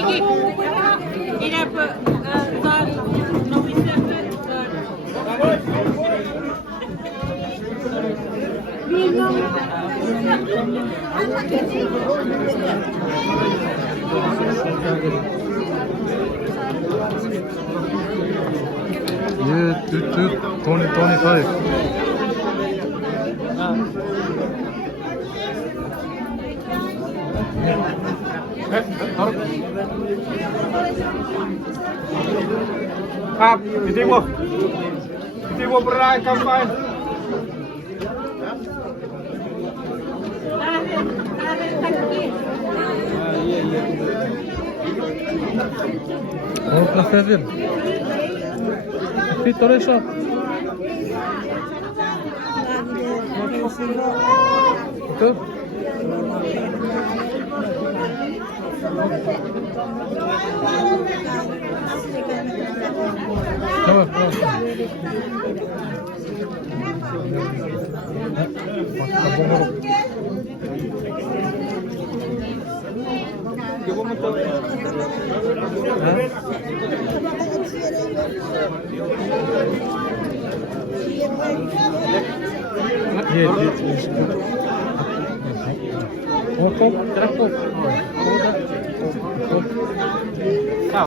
Yeah, 25. Kap, hindi mo berai kampay. Onu placer ver. Fit oraya şu. Dur. Tamam, tamam. Hop hop, direkt hop.